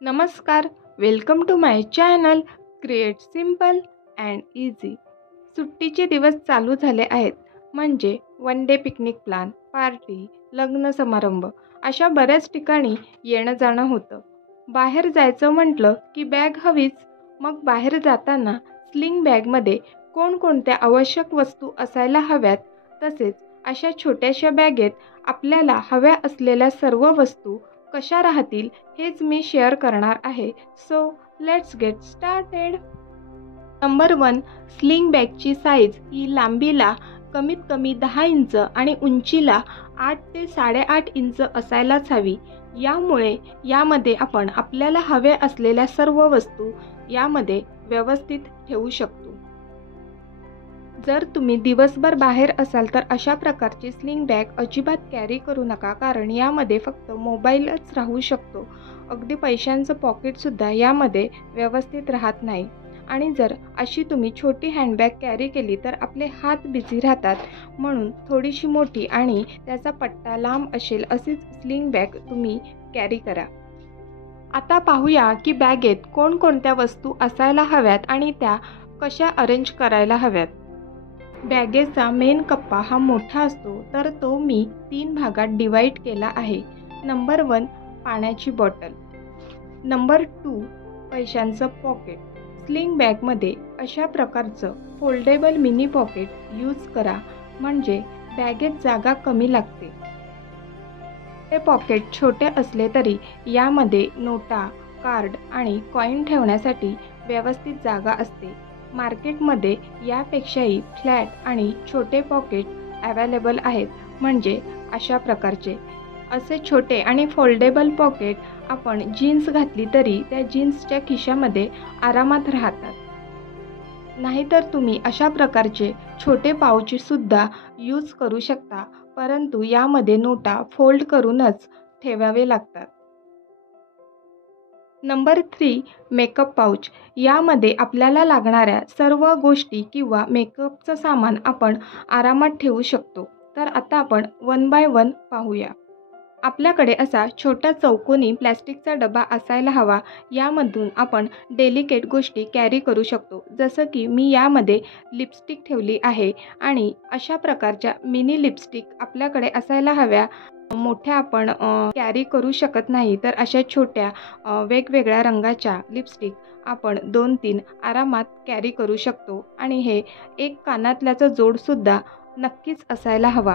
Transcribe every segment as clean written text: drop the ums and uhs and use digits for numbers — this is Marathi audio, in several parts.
नमस्कार, welcome to my channel create simple and easy. सुट्टीचे दिवस चालू झाले आहेत, म्हणजे one day picnic plan, party, लग्न समारंभ अशा बऱ्याच ठिकाणी येणं जाणं होतं। बाहेर जायचं म्हटलं की बॅग हवीच। मग बाहेर जाताना स्लिंग बॅगमध्ये कोणकोणत्या आवश्यक वस्तू असायला हव्यात, तसेच अशा छोट्याशा बॅगेत आपल्याला हव्या असलेल्या सर्व वस्तू कशा राहतील हेच मी शेअर करणार आहे। So let's get started. Number 1, sling बॅगची साईज ही लांबीला कमीत कमी 10 इंच आणि उंचीला 8 ते 8.5 इंच असायलाच हवी। यामुळे यामध्ये आपण आपल्याला हवे असलेल्या सर्व वस्तू यामध्ये व्यवस्थित ठेवू शकतो। जर तुम्ही दिवसभर बाहेर असाल तर अशा प्रकारची स्लिंग बॅग अजिबात कॅरी करू नका, कारण यामध्ये फक्त मोबाईलच राहू शकतो। अगदी पैशांचं पॉकेटसुद्धा यामध्ये व्यवस्थित राहत नाही। आणि जर अशी तुम्ही छोटी हँडबॅग कॅरी केली तर आपले हात बिझी राहतात, म्हणून थोडीशी मोठी आणि त्याचा पट्टा लांब असेल अशीच स्लिंग बॅग तुम्ही कॅरी करा। आता पाहूया की बॅगेत कोणकोणत्या वस्तू असायला हव्यात आणि त्या कशा अरेंज करायला हव्यात। बॅगेचा मेन कप्पा हा मोठा असतो, तर तो मी 3 भागात डिवाईड केला आहे। नंबर 1, पाण्याची बॉटल। नंबर 2, पैशांचं पॉकेट। स्लिंग बॅगमध्ये अशा प्रकारचं फोल्डेबल मिनी पॉकेट यूज करा, म्हणजे बॅगेत जागा कमी लागते। हे पॉकेट छोटे असले तरी यामध्ये नोटा, कार्ड आणि कॉईन ठेवण्यासाठी व्यवस्थित जागा असते। मार्केटमध्ये यापेक्षाही फ्लॅट आणि छोटे पॉकेट अवेलेबल आहेत, म्हणजे अशा प्रकारचे असे छोटे आणि फोल्डेबल पॉकेट आपण जीन्स घातली तरी त्या जीन्सच्या खिशामध्ये आरामात राहतात। नाहीतर तुम्ही अशा प्रकारचे छोटे पाउचसुद्धा यूज करू शकता, परंतु यामध्ये नोटा फोल्ड करूनच ठेवावे लागतात। Number 3, makeup pouch. यामध्ये आपल्याला लागणाऱ्या सर्व गोष्टी किंवा मेकअपचं सामान आपण आरामात ठेवू शकतो। तर आता आपण वन बाय वन पाहूया। आपल्याकडे असा छोटा चौकोनी प्लॅस्टिकचा डबा असायला हवा। यामधून आपण डेलिकेट गोष्टी कॅरी करू शकतो, जसं की मी यामध्ये लिपस्टिक ठेवली आहे आणि अशा प्रकारच्या मिनी लिपस्टिक आपल्याकडे असायला हव्या। मोठ्या आपण कॅरी करू शकत नाही, तर अशा छोट्या वेगवेगळ्या रंगाच्या लिपस्टिक आपण 2-3 आरामात कॅरी करू शकतो। आणि हे एक कानातल्याचा जोडसुद्धा नक्कीच असायला हवा।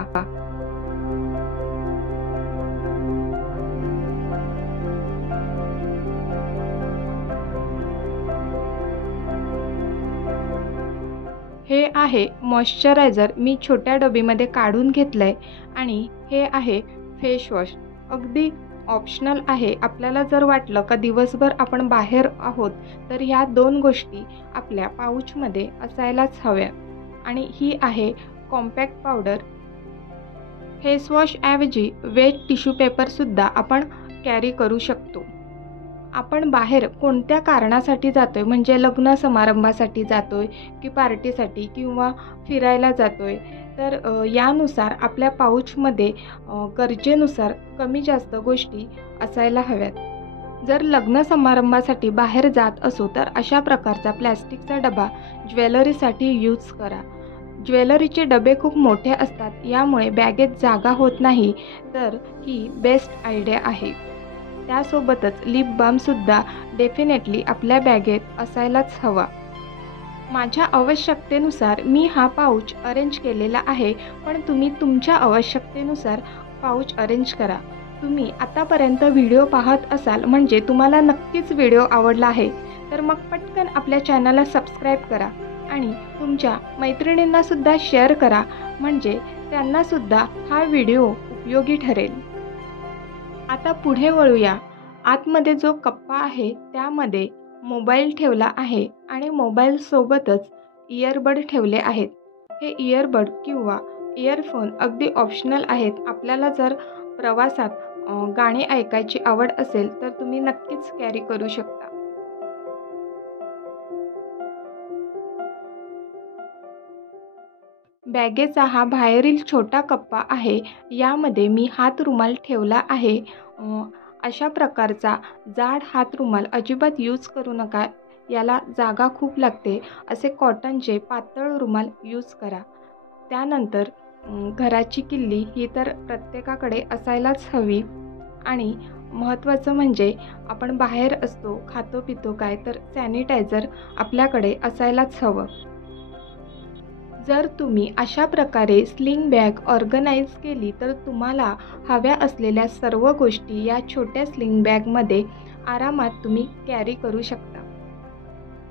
हे आहे मॉइश्चरायझर, मी छोट्या डबीमध्ये काढून घेतलंय। आणि हे आहे फेस वॉश, अगदी ऑप्शनल आहे। आपल्याला जर वाटलं का दिवसभर आपण बाहेर आहोत तर ह्या 2 गोष्टी आपल्या पाऊचमध्ये असायलाच हव्या। आणि ही आहे कॉम्पॅक्ट पावडर। फेस वॉशऐवजी वेट टिश्यू पेपरसुद्धा आपण कॅरी करू शकतो। आपण बाहेर कोणत्या कारणासाठी जातोय, म्हणजे लग्न समारंभासाठी जातोय की पार्टीसाठी किंवा फिरायला जातोय, तर यानुसार आपल्या पाऊचमध्ये गरजेनुसार कमी जास्त गोष्टी असायला हव्यात। जर लग्न समारंभासाठी बाहेर जात असो तर अशा प्रकारचा प्लॅस्टिकचा डबा ज्वेलरीसाठी यूज करा। ज्वेलरीचे डबे खूप मोठे असतात, यामुळे बॅगेत जागा होत नाही, तर ही बेस्ट आयडिया आहे। त्यासोबतच लिप बामसुद्धा डेफिनेटली आपल्या बॅगेत असायलाच हवा। माझ्या आवश्यकतेनुसार मी हा पाऊच अरेंज केलेला आहे, पण तुम्ही तुमच्या आवश्यकतेनुसार पाऊच अरेंज करा। तुम्ही आतापर्यंत व्हिडिओ पाहत असाल म्हणजे तुम्हाला नक्कीच व्हिडिओ आवडला आहे, तर मग पटकन आपल्या चॅनलला सबस्क्राईब करा आणि तुमच्या मैत्रिणींनासुद्धा शेअर करा, म्हणजे त्यांनासुद्धा हा व्हिडिओ उपयोगी ठरेल। आता पुढे वळूया। आतमध्ये जो कप्पा आहे त्यामध्ये मोबाईल ठेवला आहे आणि मोबाईलसोबतच इयरबड ठेवले आहेत। हे इयरबड किंवा इयरफोन अगदी ऑप्शनल आहेत। आपल्याला जर प्रवासात गाणी ऐकायची आवड असेल तर तुम्ही नक्कीच कॅरी करू शकता। बॅगेचा हा बाहेरील छोटा कप्पा आहे, यामध्ये मी हात रुमाल ठेवला आहे। अशा प्रकारचा जाड हातरुमाल अजिबात यूज करू नका. याला जागा खूप लागते. असे कॉटनचे पातळ रुमाल यूज करा. त्यानंतर घराची किल्ली ही तर प्रत्येकाकडे असायलाच हवी. आणि महत्त्वाचं म्हणजे आपण बाहेर असतो, खातो पितो काय, तर सॅनिटायझर आपल्याकडे असायलाच हवं. जर तुम्ही अशा प्रकारे स्लिंग बॅग ऑर्गनाईज केली तर तुम्हाला हव्या असलेल्या सर्व गोष्टी या छोट्या स्लिंग बॅगमध्ये आरामात तुम्ही कॅरी करू शकता.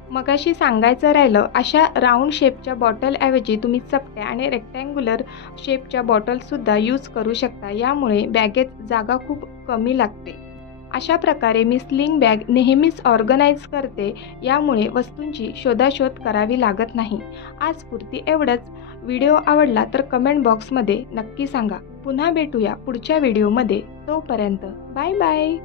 मगाशी सांगायचं राहिलं, अशा राऊंड शेपच्या बॉटलऐवजी तुम्ही चपट्या आणि रेक्टँग्युलर शेपच्या बॉटलसुद्धा यूज करू शकता. यामुळे बॅगेत जागा खूप कमी लागते. अशा प्रकारे मी स्लिंग बॅग नेहमीच ऑर्गनाईज करते. यामुळे वस्तूंची शोधाशोध करावी लागत नाही. आजपुरती एवढंच. व्हिडिओ आवडला तर कमेंट बॉक्समध्ये नक्की सांगा. पुन्हा भेटूया पुढच्या व्हिडिओमध्ये. तोपर्यंत बाय बाय.